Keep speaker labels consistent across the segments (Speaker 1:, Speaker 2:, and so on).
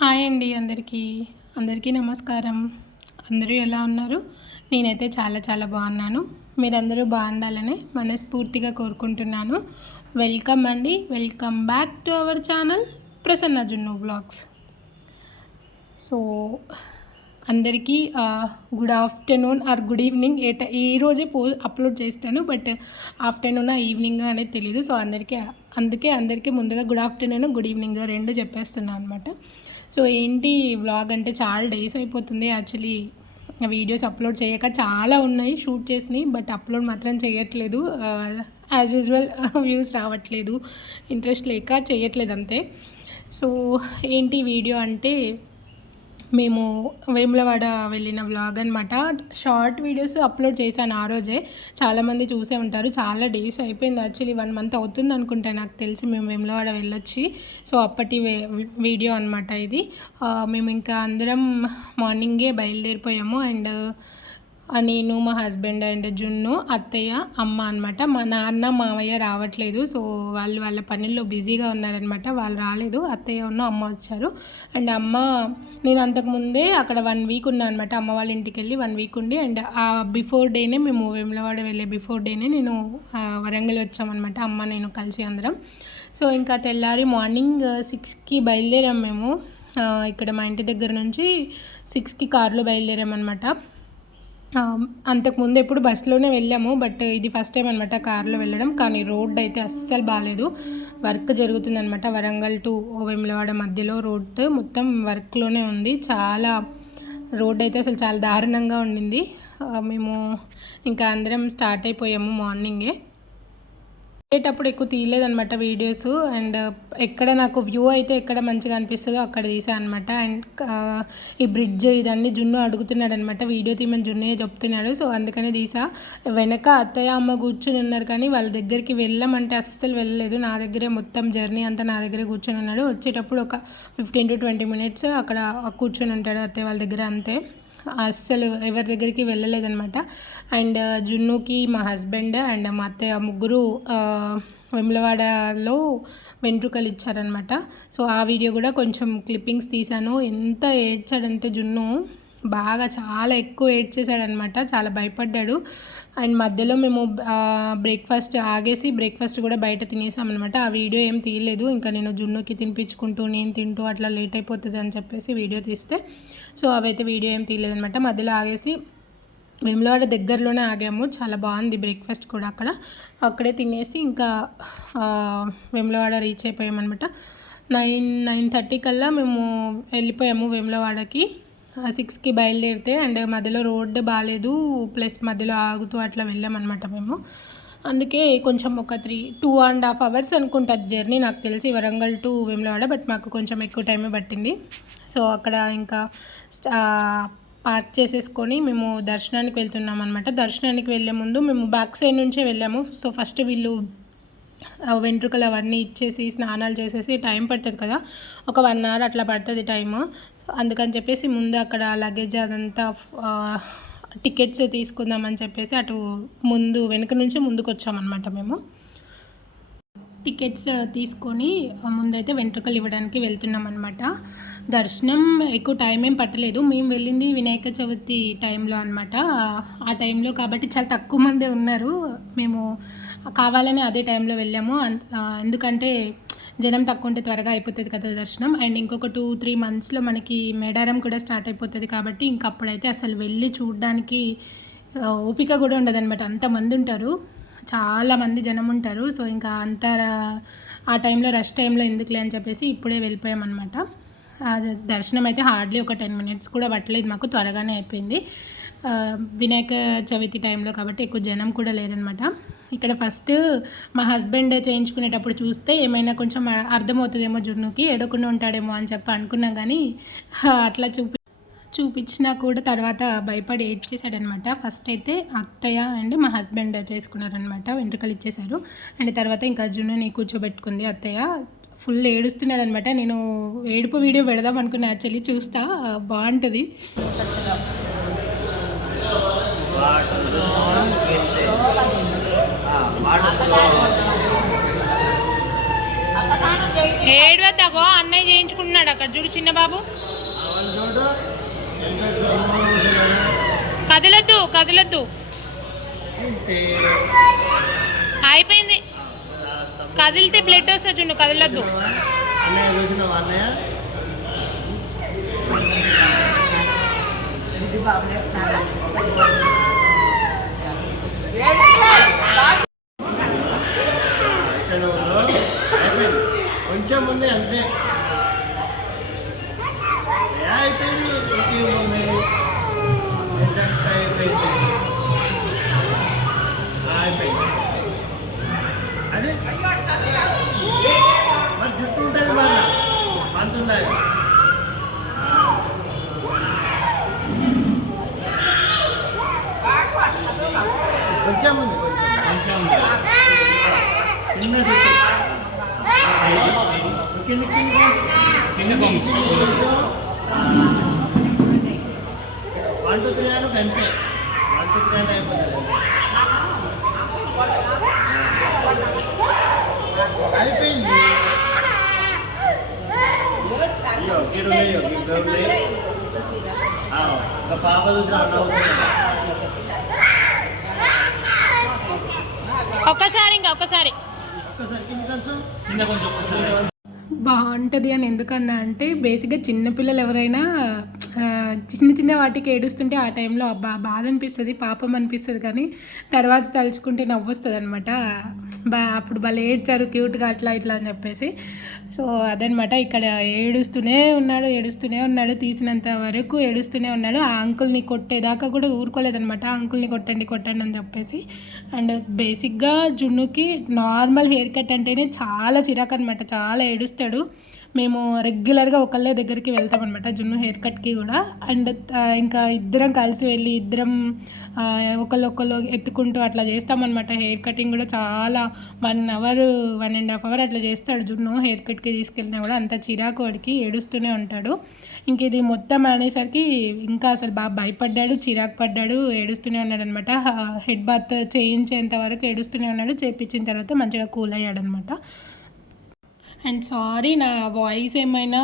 Speaker 1: Hi అండి అందరికీ. అందరికీ నమస్కారం. అందరూ ఎలా ఉన్నారు? నేనైతే చాలా చాలా బాగున్నాను. మీరందరూ బాగుండాలని మనస్ఫూర్తిగా కోరుకుంటున్నాను. వెల్కమ్ అండి. Welcome back to our channel Prasanna Junnu vlogs. So అందరికీ good afternoon or good evening. ఏ ట- ఈ రోజే పో అప్లోడ్ చేస్తాను బట్ ఆఫ్టర్నూన్ ఈవినింగ్ అనేది తెలియదు సో అందరికీ అందుకే అందరికీ ముందుగా గుడ్ ఆఫ్టర్నూన్ గుడ్ ఈవినింగ్ రెండు చెప్పేస్తున్నాను అనమాట సో ఏంటి వ్లాగ్ అంటే చాలా డేస్ అయిపోతుంది. యాక్చువల్లీ వీడియోస్ అప్లోడ్ చేయక చాలా ఉన్నాయి షూట్ చేసినాయి బట్ అప్లోడ్ మాత్రం చేయట్లేదు. యాజ్ యూజువల్ వ్యూస్ రావట్లేదు. ఇంట్రెస్ట్ లేక చేయట్లేదు అంతే. సో ఏంటి వీడియో అంటే మేము వేములవాడ వెళ్ళిన వ్లాగ్ అనమాట షార్ట్ వీడియోస్ అప్లోడ్ చేశాను ఆ రోజే. చాలామంది చూసే ఉంటారు. చాలా డేస్ అయిపోయింది యాక్చువల్లీ వన్ మంత్ అవుతుంది అనుకుంటా నాకు తెలిసి మేము వేములవాడ వెళ్ళొచ్చి. సో అప్పటి వే- వీడియో అనమాట ఇది. మేము ఇంకా అందరం మార్నింగే బయలుదేరిపోయాము. అండ్ నేను మా హస్బెండ్ అండ్ జున్ను అత్తయ్య అమ్మ అనమాట మా నాన్న మావయ్య రావట్లేదు. సో వాళ్ళు వాళ్ళ పనుల్లో బిజీగా ఉన్నారనమాట వాళ్ళు రాలేదు. అత్తయ్య ఉన్న అమ్మ వచ్చారు. అండ్ అమ్మ నేను అంతకుముందే అక్కడ వన్ వీక్ ఉన్నా అనమాట అమ్మ వాళ్ళ ఇంటికి వెళ్ళి వన్ వీక్ ఉండి అండ్ ఆ బిఫోర్ డేనే మేము వేములవాడ వెళ్ళే బిఫోర్ డేనే నేను వరంగల్ వచ్చామన్నమాట. అమ్మ నేను కలిసి అందరం. సో ఇంకా తెల్లారి మార్నింగ్ సిక్స్కి బయలుదేరాం మేము. ఇక్కడ మా ఇంటి దగ్గర నుంచి సిక్స్కి కార్లో బయలుదేరామన్నమాట. అంతకుముందు ఎప్పుడు బస్సులోనే వెళ్ళాము బట్ ఇది ఫస్ట్ టైం అనమాట కార్లో వెళ్ళడం. కానీ రోడ్ అయితే అస్సలు బాగాలేదు వర్క్ జరుగుతుందనమాట వరంగల్ టు వేములవాడ మధ్యలో రోడ్ మొత్తం వర్క్లోనే ఉంది. చాలా రోడ్ అయితే అసలు చాలా దారుణంగా ఉండింది. మేము ఇంకా అందరం స్టార్ట్ అయిపోయాము మార్నింగే. వెళ్ళేటప్పుడు ఎక్కువ తీయలేదనమాట వీడియోస్. అండ్ ఎక్కడ నాకు వ్యూ అయితే ఎక్కడ మంచిగా అనిపిస్తుందో అక్కడ తీసాను అనమాట అండ్ ఈ బ్రిడ్జ్ ఇదన్నీ జున్ను అడుగుతున్నాడు అనమాట వీడియో తీయమని జున్నే చెప్తున్నాడు. సో అందుకనే తీసా. వెనక అత్తయ్య అమ్మ కూర్చుని ఉన్నారు కానీ వాళ్ళ దగ్గరికి వెళ్ళమంటే అస్సలు వెళ్ళలేదు. నా దగ్గరే మొత్తం జర్నీ అంతా నా దగ్గరే కూర్చొని ఉన్నాడు. వచ్చేటప్పుడు ఒక ఫిఫ్టీన్ టు ట్వంటీ మినిట్స్ అక్కడ కూర్చొని ఉంటాడు అత్తయ్య వాళ్ళ దగ్గర అంతే. అస్సలు ఎవరి దగ్గరికి వెళ్ళలేదనమాట అండ్ uh, జున్నుకి మా హస్బెండ్ అండ్ మా అత్తయ్య ముగ్గురు uh, ఆ, వెములవాడలో వెంట్రుకలు ఇచ్చారనమాట సో ఆ వీడియో కూడా కొంచెం క్లిప్పింగ్స్ తీశాను. ఎంత ఏడ్చాడంటే జున్ను. బాగా చాలా ఎక్కువ ఏడ్చేసాడనమాట చాలా భయపడ్డాడు. అండ్ మధ్యలో మేము బ్రేక్ఫాస్ట్ ఆగేసి బ్రేక్ఫాస్ట్ కూడా బయట తినేసామన్నమాట ఆ వీడియో ఏం తీయలేదు. ఇంకా నేను జున్నుకి తినిపించుకుంటూ నేను తింటూ అట్లా లేట్ అయిపోతుంది అని చెప్పేసి వీడియో తీస్తే సో అవైతే వీడియో ఏం తీయలేదనమాట. మధ్యలో ఆగేసి వేములవాడ దగ్గరలోనే ఆగాము. చాలా బాగుంది బ్రేక్ఫాస్ట్ కూడా అక్కడ. అక్కడే తినేసి ఇంకా వేములవాడ రీచ్ అయిపోయామన్నమాట నైన్ నైన్ థర్టీ కల్లా మేము వెళ్ళిపోయాము వేములవాడకి. సిక్స్కి బయలుదేరితే అండ్ మధ్యలో రోడ్డు బాగాలేదు ప్లస్ మధ్యలో ఆగుతూ అట్లా వెళ్ళామన్నమాట మేము. అందుకే కొంచెం ఒక three two and half hours అనుకుంటుంది జర్నీ నాకు తెలిసి వరంగల్ టు వేములవాడ బట్ మాకు కొంచెం ఎక్కువ టైమే పట్టింది. సో అక్కడ ఇంకా పార్క్ చేసేసుకొని మేము దర్శనానికి వెళ్తున్నాం అనమాట దర్శనానికి వెళ్ళే ముందు మేము బ్యాక్ సైడ్ నుంచే వెళ్ళాము. సో ఫస్ట్ వీళ్ళు వెంట్రుకలు అవన్నీ ఇచ్చేసి స్నానాలు చేసేసి టైం పడుతుంది కదా. ఒక వన్ అవర్ అట్లా పడుతుంది టైము. అందుకని చెప్పేసి ముందు అక్కడ లగేజ్ అదంతా టికెట్స్ తీసుకుందామని చెప్పేసి అటు ముందు వెనుక నుంచి ముందుకు వచ్చామన్నమాట మేము. టికెట్స్ తీసుకొని ముందైతే వెంట్రుకలు ఇవ్వడానికి వెళ్తున్నాం అనమాట దర్శనం ఎక్కువ టైం ఏం పట్టలేదు. మేము వెళ్ళింది వినాయక చవితి టైంలో అనమాట ఆ టైంలో కాబట్టి చాలా తక్కువ మందే ఉన్నారు. మేము కావాలని అదే టైంలో వెళ్ళాము. ఎందుకంటే జనం తక్కువ ఉంటే త్వరగా అయిపోతుంది కదా దర్శనం. అండ్ ఇంకొక టూ త్రీ మంత్స్లో మనకి మేడారం కూడా స్టార్ట్ అయిపోతుంది కాబట్టి ఇంక అప్పుడైతే అసలు వెళ్ళి చూడడానికి ఓపిక కూడా ఉండదన్నమాట. అంతమంది ఉంటారు. చాలామంది జనం ఉంటారు. సో ఇంకా అంత ఆ టైంలో రష్ టైంలో ఎందుకులే అని చెప్పేసి ఇప్పుడే వెళ్ళిపోయామన్నమాట. దర్శనం అయితే హార్డ్లీ ఒక టెన్ మినిట్స్ కూడా పట్టలేదు మాకు. త్వరగానే అయిపోయింది. వినాయక చవితి టైంలో కాబట్టి ఎక్కువ జనం కూడా లేరనమాట ఇక్కడ ఫస్ట్ మా హస్బెండ్ చేయించుకునేటప్పుడు చూస్తే ఏమైనా కొంచెం అర్థమవుతుందేమో జున్నుకి ఎడకుండా ఉంటాడేమో అని చెప్పి అనుకున్నాం కానీ అట్లా చూపి చూపించినా కూడా తర్వాత భయపడి ఏడ్చేసాడనమాట ఫస్ట్ అయితే అత్తయ్య అండ్ మా హస్బెండ్ చేసుకున్నారనమాట వెంట్రుకలు ఇచ్చేశారు. అండ్ తర్వాత ఇంకా జున్నుని కూర్చోబెట్టుకుంది అత్తయ్య. ఫుల్ ఏడుస్తున్నాడు అనమాట నేను ఏడుపు వీడియో పెడదాం అనుకున్నా యాక్చువల్లీ చూస్తా బాగుంటుంది
Speaker 2: వాటర్ వెళ్తే వాటర్
Speaker 3: అక్కడ జైలు
Speaker 1: ఏడవద్దగో అన్నయ్య చేయించుకుంటున్నాడు అక్కడ. చూడు చిన్న బాబు కదలద్దు కదలద్దు. అయిపోయింది. కదిలితే బ్లడ్ వస్తుంది చూడు కదలద్దు.
Speaker 2: అన్నయ్య చూసినావా అన్నయ్య ఇక్కడ ఉండు. అయిపోయింది కొంచెం ముందే అంతే. అయిపోయింది? అయిపోయింది? అయిపోయింది? అదే? మరి జుట్టు ఉంటుంది కొంచెం ఉంది కొంచెం చిన్న జుట్టు. వన్ టూ త్రీ అని అంతే వన్ టూ త్రీ అని అయిపోతుంది అయిపోయింది అయ్యో గిడు ఉన్నాయో గిడు ఉన్నాయి ఒక పాప చూసిన నవ్వుతుంది
Speaker 1: ఒక్కసారి ఇంకా ఒక్కసారి.
Speaker 2: ఒక్కసారి కింద కొంచెం.
Speaker 1: బాగుంటుంది అని ఎందుకన్నా అంటే బేసిక్గా చిన్నపిల్లలు ఎవరైనా చిన్న చిన్న వాటికి ఏడుస్తుంటే ఆ టైంలో అబ్బా బాధ అనిపిస్తుంది పాపం అనిపిస్తుంది కానీ తర్వాత తలుచుకుంటే నవ్వొస్తుంది అనమాట బా అప్పుడు భలే ఏడ్చారు క్యూట్గా అట్లా ఇట్లా అని చెప్పేసి. సో అదనమాట ఇక్కడ ఏడుస్తూనే ఉన్నాడు ఏడుస్తూనే ఉన్నాడు తీసినంత వరకు ఏడుస్తూనే ఉన్నాడు. ఆ అంకుల్ని కొట్టేదాకా కూడా ఊరుకోలేదనమాట ఆ అంకుల్ని కొట్టండి కొట్టండి అని చెప్పేసి. అండ్ బేసిక్గా జున్నుకి నార్మల్ హెయిర్ కట్ అంటేనే చాలా చిరాకు అనమాట చాలా ఏడుస్తాడు. మేము రెగ్యులర్గా ఒకళ్ళే దగ్గరికి వెళ్తాం అనమాట జున్ను హెయిర్ కట్కి కూడా. అండ్ ఇంకా ఇద్దరం కలిసి వెళ్ళి ఇద్దరం ఒకళ్ళు ఒకళ్ళు ఎత్తుకుంటూ అట్లా చేస్తామన్నమాట హెయిర్ కటింగ్ కూడా చాలా one hour one and half hour అట్లా చేస్తాడు జున్ను. హెయిర్ కట్కి తీసుకెళ్ళినా కూడా అంత చిరాకు వాడికి ఏడుస్తూనే ఉంటాడు. ఇంక ఇది మొత్తం అనేసరికి ఇంకా అసలు బాగా భయపడ్డాడు చిరాకు పడ్డాడు ఏడుస్తూనే ఉన్నాడు అనమాట హెడ్ బాత్ చేయించేంత వరకు ఏడుస్తూనే ఉన్నాడు చేయించిన తర్వాత మంచిగా కూల్ అయ్యాడనమాట అండ్ సారీ నా వాయిస్ ఏమైనా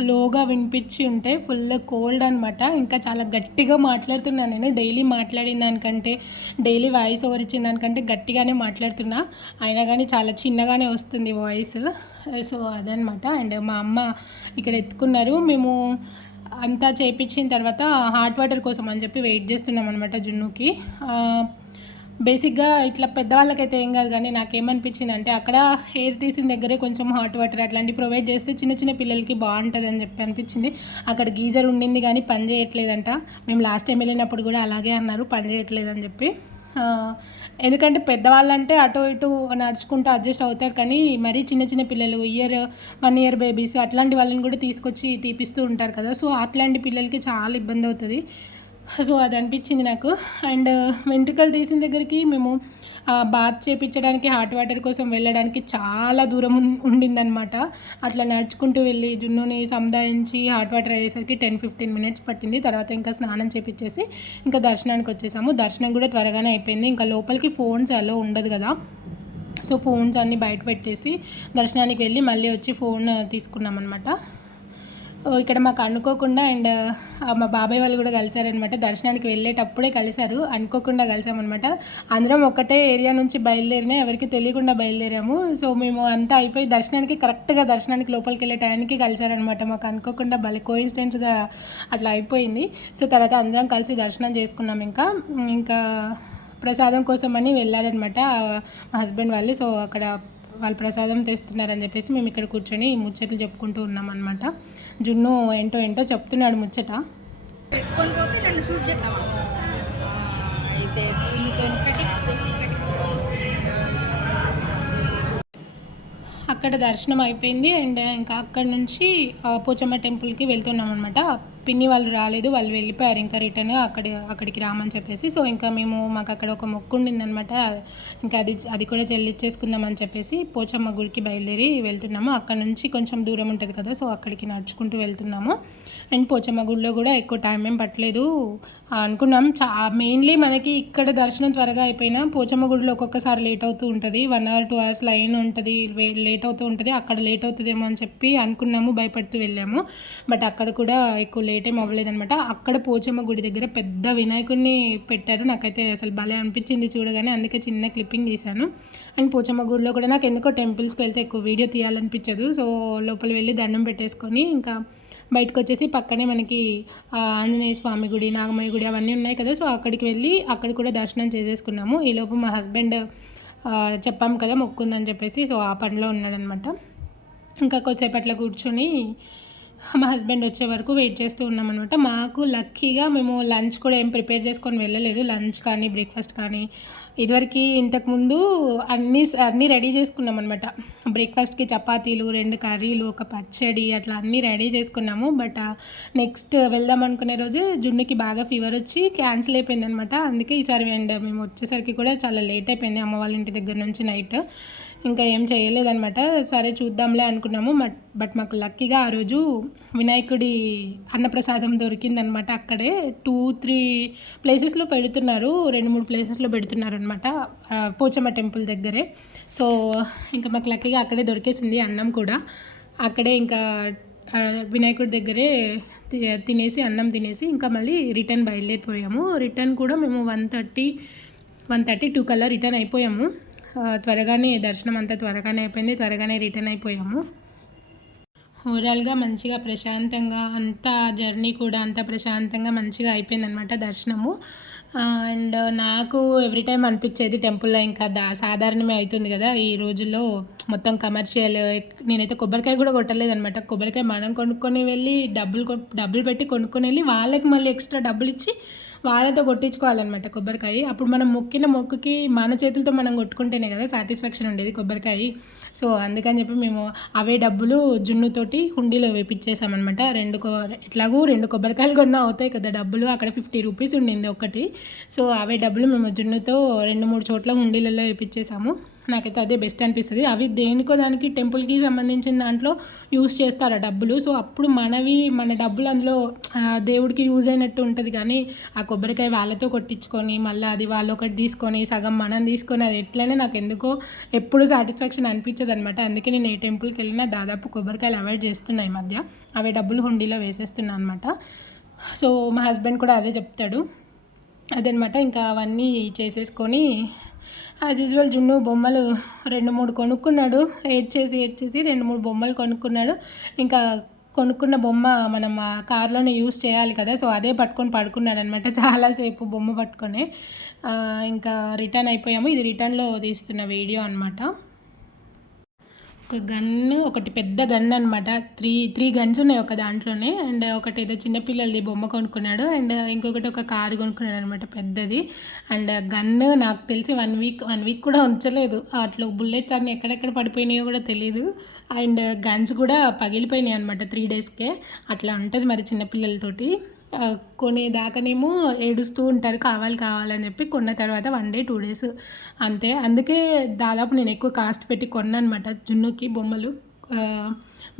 Speaker 1: లోగా వినిపించి ఉంటే ఫుల్ కోల్డ్ అనమాట ఇంకా చాలా గట్టిగా మాట్లాడుతున్నాను నేను. డైలీ మాట్లాడిన దానికంటే డైలీ వాయిస్ ఓవర్ ఇచ్చిన దానికంటే గట్టిగానే మాట్లాడుతున్నా. అయినా కానీ చాలా చిన్నగానే వస్తుంది వాయిస్ సో అదనమాట అండ్ మా అమ్మ ఇక్కడ ఎత్తుకున్నారు. మేము అంతా చేయించిన తర్వాత హాట్ వాటర్ కోసం అని చెప్పి వెయిట్ చేస్తున్నాం అనమాట జున్నుకి బేసిక్గా ఇట్లా పెద్దవాళ్ళకైతే ఏం కాదు కానీ నాకేమనిపించింది అంటే అక్కడ హెయిర్ తీసిన దగ్గరే కొంచెం హాట్ వాటర్ అట్లాంటివి ప్రొవైడ్ చేస్తే చిన్న చిన్న పిల్లలకి బాగుంటుంది అని చెప్పి అనిపించింది. అక్కడ గీజర్ ఉండింది కానీ పని చేయట్లేదంట. మేము లాస్ట్ టైం వెళ్ళినప్పుడు కూడా అలాగే అన్నారు పని చేయట్లేదని చెప్పి. ఎందుకంటే ఎందుకంటే పెద్దవాళ్ళంటే అటు ఇటు నడుచుకుంటూ అడ్జస్ట్ అవుతారు కానీ మరీ చిన్న చిన్న పిల్లలు ఇయర్ వన్ ఇయర్ బేబీస్ అట్లాంటి వాళ్ళని కూడా తీసుకొచ్చి తీపిస్తూ ఉంటారు కదా. సో అట్లాంటి పిల్లలకి చాలా ఇబ్బంది అవుతుంది. సో అది అనిపించింది నాకు. అండ్ వెంట్రుకలు తీసిన దగ్గరికి మేము బాత్ చేపించడానికి హాట్ వాటర్ కోసం వెళ్ళడానికి చాలా దూరం ఉండిందనమాట అట్లా నడుచుకుంటూ వెళ్ళి జున్నుని సముదాయించి హాట్ వాటర్ అయ్యేసరికి టెన్ ఫిఫ్టీన్ మినిట్స్ పట్టింది. తర్వాత ఇంకా స్నానం చేపించేసి ఇంకా దర్శనానికి వచ్చేసాము. దర్శనం కూడా త్వరగానే అయిపోయింది. ఇంకా లోపలికి ఫోన్స్ అలో ఉండదు కదా. సో ఫోన్స్ అన్నీ బయట పెట్టేసి దర్శనానికి వెళ్ళి మళ్ళీ వచ్చి ఫోన్ తీసుకున్నాం అనమాట ఇక్కడ మాకు అనుకోకుండా అండ్ మా బాబాయ్ వాళ్ళు కూడా కలిశారనమాట దర్శనానికి వెళ్ళేటప్పుడే కలిశారు. అనుకోకుండా కలిసామన్నమాట. అందరం ఒకటే ఏరియా నుంచి బయలుదేరినా ఎవరికి తెలియకుండా బయలుదేరాము. సో మేము అంతా అయిపోయి దర్శనానికి కరెక్ట్గా దర్శనానికి లోపలికి వెళ్ళే టైంకి కలిశారనమాట మాకు అనుకోకుండా భలే కోయిన్సిడెన్స్గా అట్లా అయిపోయింది. సో తర్వాత అందరం కలిసి దర్శనం చేసుకున్నాం ఇంకా. ఇంకా ప్రసాదం కోసం అని వెళ్ళారనమాట మా హస్బెండ్ వాళ్ళు. సో అక్కడ వాళ్ళు ప్రసాదం తెస్తున్నారని చెప్పేసి మేము ఇక్కడ కూర్చొని ముచ్చట్లు చెప్పుకుంటూ ఉన్నాం అనమాట జున్ను ఏంటో ఏంటో చెప్తున్నాడు ముచ్చట. అక్కడ దర్శనం అయిపోయింది అండ్ ఇంకా అక్కడ నుంచి పోచమ్మ టెంపుల్కి వెళ్తున్నాం అనమాట పిన్ని వాళ్ళు రాలేదు వాళ్ళు వెళ్ళిపోయారు. ఇంకా రిటర్న్ అక్కడ అక్కడికి రామని చెప్పేసి. సో ఇంకా మేము మాకు అక్కడ ఒక మొక్కు ఉండిందనమాట ఇంకా అది అది కూడా చెల్లిచ్చేసుకుందామని చెప్పేసి పోచమ్మ గుడికి బయలుదేరి వెళ్తున్నాము. అక్కడ నుంచి కొంచెం దూరం ఉంటుంది కదా సో అక్కడికి నడుచుకుంటూ వెళ్తున్నాము. అండ్ పోచమ్మ గుడిలో కూడా ఎక్కువ టైం ఏం పట్టలేదు అనుకున్నాం. చా మెయిన్లీ మనకి ఇక్కడ దర్శనం త్వరగా అయిపోయినా పోచమ్మ గుడిలో ఒక్కొక్కసారి లేట్ అవుతూ ఉంటుంది. One hour two hours line ఉంటుంది లేట్ అవుతూ ఉంటుంది. అక్కడ లేట్ అవుతుందేమో అని చెప్పి అనుకున్నాము భయపడుతూ వెళ్ళాము. బట్ అక్కడ కూడా ఎక్కువ లేట్ ఏం అవ్వలేదు అనమాట అక్కడ పోచమ్మ గుడి దగ్గర పెద్ద వినాయకుడిని పెట్టారు. నాకైతే అసలు భలే అనిపించింది చూడగానే. అందుకే చిన్న క్లిప్పింగ్ తీశాను. అండ్ పోచమ్మ గుడిలో కూడా నాకు ఎందుకో టెంపుల్స్కి వెళ్తే ఎక్కువ వీడియో తీయాలనిపించదు. సో లోపల వెళ్ళి దండం పెట్టేసుకొని ఇంకా బయటకు వచ్చేసి పక్కనే మనకి ఆంజనేయ స్వామి గుడి నాగమయ్య గుడి అవన్నీ ఉన్నాయి కదా. సో అక్కడికి వెళ్ళి అక్కడ కూడా దర్శనం చేసేసుకున్నాము. ఈలోపు మా హస్బెండ్ చెప్పాము కదా మొక్కుందని చెప్పేసి. సో ఆ పనిలో ఉన్నాడనమాట ఇంకా కొద్దిసేపట్లో కూర్చొని మా హస్బెండ్ వచ్చే వరకు వెయిట్ చేస్తూ ఉన్నాం అనమాట మాకు లక్కీగా మేము లంచ్ కూడా ఏం ప్రిపేర్ చేసుకొని వెళ్ళలేదు. లంచ్ కానీ బ్రేక్ఫాస్ట్ కానీ ఇదివరకు ఇంతకుముందు అన్నీ అన్నీ రెడీ చేసుకున్నాం అనమాట బ్రేక్ఫాస్ట్కి చపాతీలు రెండు కర్రీలు ఒక పచ్చడి అట్లా అన్నీ రెడీ చేసుకున్నాము. బట్ నెక్స్ట్ వెళ్దాం అనుకునే రోజు జున్నుకి బాగా ఫీవర్ వచ్చి క్యాన్సిల్ అయిపోయింది అనమాట అందుకే ఈసారి అండ్ మేము వచ్చేసరికి కూడా చాలా లేట్ అయిపోయింది అమ్మ వాళ్ళ ఇంటి దగ్గర నుంచి నైట్. ఇంకా ఏం చేయలేదనమాట సరే చూద్దాంలే అనుకున్నాము. బట్ బట్ మాకు లక్కీగా ఆ రోజు వినాయకుడి అన్నప్రసాదం దొరికిందనమాట అక్కడే. టూ త్రీ ప్లేసెస్లో పెడుతున్నారు. రెండు మూడు ప్లేసెస్లో పెడుతున్నారు అనమాట పోచమ్మ టెంపుల్ దగ్గరే. సో ఇంకా మాకు లక్కీగా అక్కడే దొరికేసింది అన్నం కూడా. అక్కడే ఇంకా వినాయకుడి దగ్గరే తినేసి అన్నం తినేసి ఇంకా మళ్ళీ రిటర్న్ బయలుదేరిపోయాము. రిటర్న్ కూడా మేము one thirty one thirty two కల్లా రిటర్న్ అయిపోయాము. త్వరగానే దర్శనం అంతా త్వరగానే అయిపోయింది త్వరగానే రిటర్న్ అయిపోయాము. ఓవరాల్గా మంచిగా ప్రశాంతంగా అంతా జర్నీ కూడా అంతా ప్రశాంతంగా మంచిగా అయిపోయిందనమాట దర్శనము. అండ్ నాకు ఎవ్రీ టైం అనిపించేది టెంపుల్లో ఇంకా దా సాధారణమే అవుతుంది కదా ఈ రోజుల్లో. మొత్తం కమర్షియల్ నేనైతే కొబ్బరికాయ కూడా కొట్టలేదనమాట కొబ్బరికాయ మనం కొనుక్కొని వెళ్ళి డబ్బులు డబ్బులు పెట్టి కొనుక్కొని వెళ్ళి వాళ్ళకి మళ్ళీ ఎక్స్ట్రా డబ్బులు ఇచ్చి వాళ్ళతో కొట్టించుకోవాలన్నమాట కొబ్బరికాయ. అప్పుడు మనం మొక్కిన మొక్కుకి మన చేతులతో మనం కొట్టుకుంటేనే కదా సాటిస్ఫాక్షన్ ఉండేది కొబ్బరికాయ. సో అందుకని చెప్పి మేము అవే డబ్బులు జున్నుతోటి హుండీలో వేపించేసామన్నమాట రెండు ఎట్లాగూ రెండు కొబ్బరికాయలు కొన్నా అవుతాయి కదా డబ్బులు. అక్కడ ఫిఫ్టీ రూపీస్ ఉండింది ఒకటి సో అవే డబ్బులు మేము జున్నుతో రెండు మూడు చోట్ల హుండీలలో వేపించేసాము నాకైతే అదే బెస్ట్ అనిపిస్తుంది. అవి దేనికో దానికి టెంపుల్కి సంబంధించిన దాంట్లో యూస్ చేస్తారు ఆ డబ్బులు? సో అప్పుడు మనవి మన డబ్బులు అందులో దేవుడికి యూజ్ అయినట్టు ఉంటుంది. కానీ ఆ కొబ్బరికాయ వాళ్ళతో కొట్టించుకొని మళ్ళీ అది వాళ్ళు ఒకటి తీసుకొని సగం మనం తీసుకొని అది ఎట్లయినా నాకు ఎందుకో ఎప్పుడు సాటిస్ఫాక్షన్ అనిపించదు అనమాట అందుకే నేను ఏ టెంపుల్కి వెళ్ళినా దాదాపు కొబ్బరికాయలు అవాయిడ్ చేస్తున్నా ఈ మధ్య. అవి డబ్బులు హుండీలో వేసేస్తున్నాను అనమాట సో మా హస్బెండ్ కూడా అదే చెప్తాడు. అదనమాట ఇంకా అవన్నీ చేసేసుకొని యాజ్ యూజువల్ జున్ను బొమ్మలు రెండు మూడు కొనుక్కున్నాడు. ఏడ్ చేసి ఏడ్ చేసి రెండు మూడు బొమ్మలు కొనుక్కున్నాడు. ఇంకా కొనుక్కున్న బొమ్మ మనం ఆ కార్లోనే యూస్ చేయాలి కదా సో అదే పట్టుకొని పడుకున్నాడు అనమాట చాలాసేపు బొమ్మ పట్టుకొని. ఇంకా రిటర్న్ అయిపోయాము. ఇది రిటర్న్లో తీస్తున్న వీడియో అనమాట ఒక గన్ ఒకటి పెద్ద గన్ అనమాట త్రీ త్రీ గన్స్ ఉన్నాయి ఒక దాంట్లోనే. అండ్ ఒకటి ఏదో చిన్నపిల్లలది బొమ్మ కొనుక్కున్నాడు. అండ్ ఇంకొకటి ఒక కారు కొనుక్కున్నాడు అనమాట పెద్దది. అండ్ గన్ను నాకు తెలిసి వన్ వీక్ వన్ వీక్ కూడా ఉంచలేదు. అట్లా బుల్లెట్స్ అన్నీ ఎక్కడెక్కడ పడిపోయినాయో కూడా తెలియదు అండ్ గన్స్ కూడా పగిలిపోయినాయి అనమాట త్రీ డేస్కే. అట్లా ఉంటుంది మరి చిన్నపిల్లలతోటి కొనేదాకానేమో ఏడుస్తూ ఉంటారు కావాలి కావాలని చెప్పి కొన్న తర్వాత వన్ డే టూ డేస్ అంతే. అందుకే దాదాపు నేను ఎక్కువ కాస్ట్ పెట్టి కొన్నాను అనమాట జున్నుకి బొమ్మలు.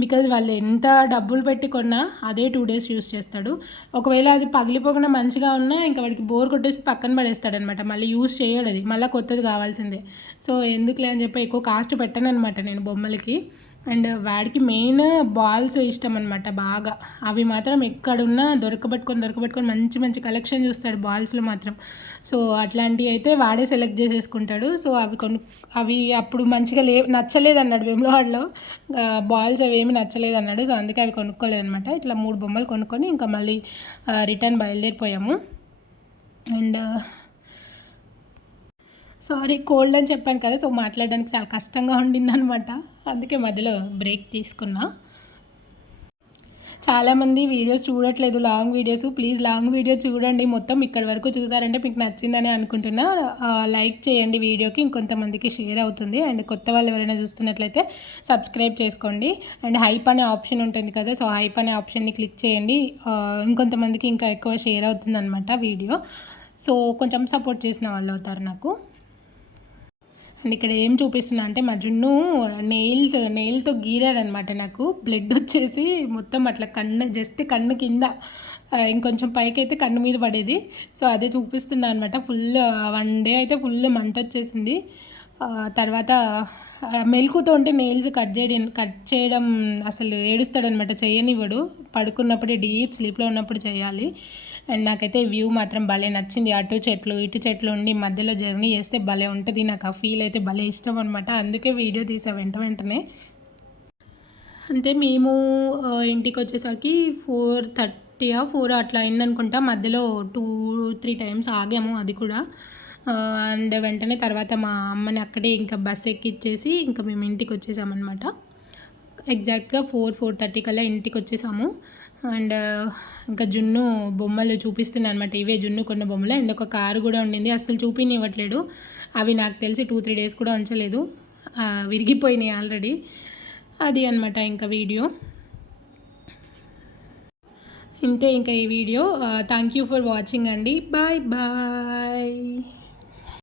Speaker 1: బికాజ్ వాళ్ళు ఎంత డబ్బులు పెట్టి కొన్నా అదే టూ డేస్ యూస్ చేస్తాడు. ఒకవేళ అది పగిలిపోకుండా మంచిగా ఉన్నా ఇంకా వాడికి బోర్ కొట్టేసి పక్కన పడేస్తాడనమాట. మళ్ళీ యూస్ చేయడు అది. మళ్ళీ కొత్తది కావాల్సిందే. సో ఎందుకులే అని చెప్పి ఎక్కువ కాస్ట్ పెట్టాను అనమాట నేను బొమ్మలకి. అండ్ వాడికి మెయిన్ బాల్స్ ఇష్టం అనమాట బాగా. అవి మాత్రం ఎక్కడున్నా దొరకబెట్టుకొని దొరకబెట్టుకొని మంచి మంచి కలెక్షన్ చూస్తాడు బాల్స్లో మాత్రం. సో అట్లాంటివి అయితే వాడే సెలెక్ట్ చేసేసుకుంటాడు. సో అవి కొన్ని అవి అప్పుడు మంచిగా లే నచ్చలేదు అన్నాడు వేములవాడలో బాల్స్ అవి ఏమి నచ్చలేదు అన్నాడు సో అందుకే అవి కొనుక్కోలేదనమాట ఇట్లా మూడు బొమ్మలు కొనుక్కొని ఇంకా మళ్ళీ రిటర్న్ బయలుదేరిపోయాము. అండ్ సారీ కోల్డ్ అని చెప్పాను కదా సో మాట్లాడడానికి చాలా కష్టంగా ఉండింది అనమాట అందుకే మధ్యలో బ్రేక్ తీసుకున్నా. చాలామంది వీడియోస్ చూడట్లేదు long videos please long video చూడండి. మొత్తం ఇక్కడ వరకు చూసారంటే మీకు నచ్చిందని అనుకుంటున్నా. లైక్ చేయండి వీడియోకి ఇంకొంతమందికి షేర్ అవుతుంది. అండ్ కొత్త వాళ్ళు ఎవరైనా చూస్తున్నట్లయితే సబ్స్క్రైబ్ చేసుకోండి. అండ్ హైప్ అనే ఆప్షన్ ఉంటుంది కదా సో హైప్ అనే ఆప్షన్ని క్లిక్ చేయండి. ఇంకొంతమందికి ఇంకా ఎక్కువ షేర్ అవుతుంది అనమాట వీడియో సో కొంచెం సపోర్ట్ చేసిన వాళ్ళు అవుతారు నాకు. అండ్ ఇక్కడ ఏం చూపిస్తున్నా అంటే మా జున్ను నెయిల్స్ నెయిల్తో గీరాడనమాట నాకు. బ్లడ్ వచ్చేసి మొత్తం అట్లా కన్ను జస్ట్ కన్ను కింద ఇంకొంచెం పైకి అయితే కన్ను మీద పడేది. సో అదే చూపిస్తున్నా అనమాట. ఫుల్ వన్ డే అయితే ఫుల్ మంట వచ్చేసింది. తర్వాత ఆ, మెలకుతో ఉంటే నెయిల్స్ కట్ చేయడం కట్ చేయడం అసలు ఏడుస్తాడనమాట. చేయనివ్వడు పడుకున్నప్పుడే డీప్ స్లీప్లో ఉన్నప్పుడు చేయాలి అండ్ నాకైతే వ్యూ మాత్రం భలే నచ్చింది. అటు చెట్లు ఇటు చెట్లు ఉండి మధ్యలో జర్నీ చేస్తే భలే ఉంటుంది. నాకు ఆ ఫీల్ అయితే భలే ఇష్టం అనమాట అందుకే వీడియో తీసా వెంట వెంటనే. అంతే మేము ఇంటికి వచ్చేసరికి ఫోర్ థర్టీ ఫోర్ అట్లా అయిందనుకుంటా. మధ్యలో టూ త్రీ టైమ్స్ ఆగాము అది కూడా. అండ్ వెంటనే తర్వాత మా అమ్మని అక్కడే ఇంకా బస్ ఎక్కిచ్చేసి ఇంకా మేము ఇంటికి వచ్చేసామన్నమాట. ఎగ్జాక్ట్గా ఫోర్ ఫోర్ థర్టీ కల్లా ఇంటికి వచ్చేసాము. అండ్ ఇంకా జున్ను బొమ్మలు చూపిస్తున్నాను అనమాట ఇవే జున్ను కొన్న బొమ్మలు. అండ్ ఒక కారు కూడా ఉండింది. అస్సలు చూపినివ్వట్లేడు అవి నాకు తెలిసి టూ త్రీ డేస్ కూడా ఉంచలేదు. విరిగిపోయినాయి ఆల్రెడీ. అది అనమాట ఇంకా వీడియో. ఇంతే ఇంకా ఈ video. Thank you for watching అండి. Bye bye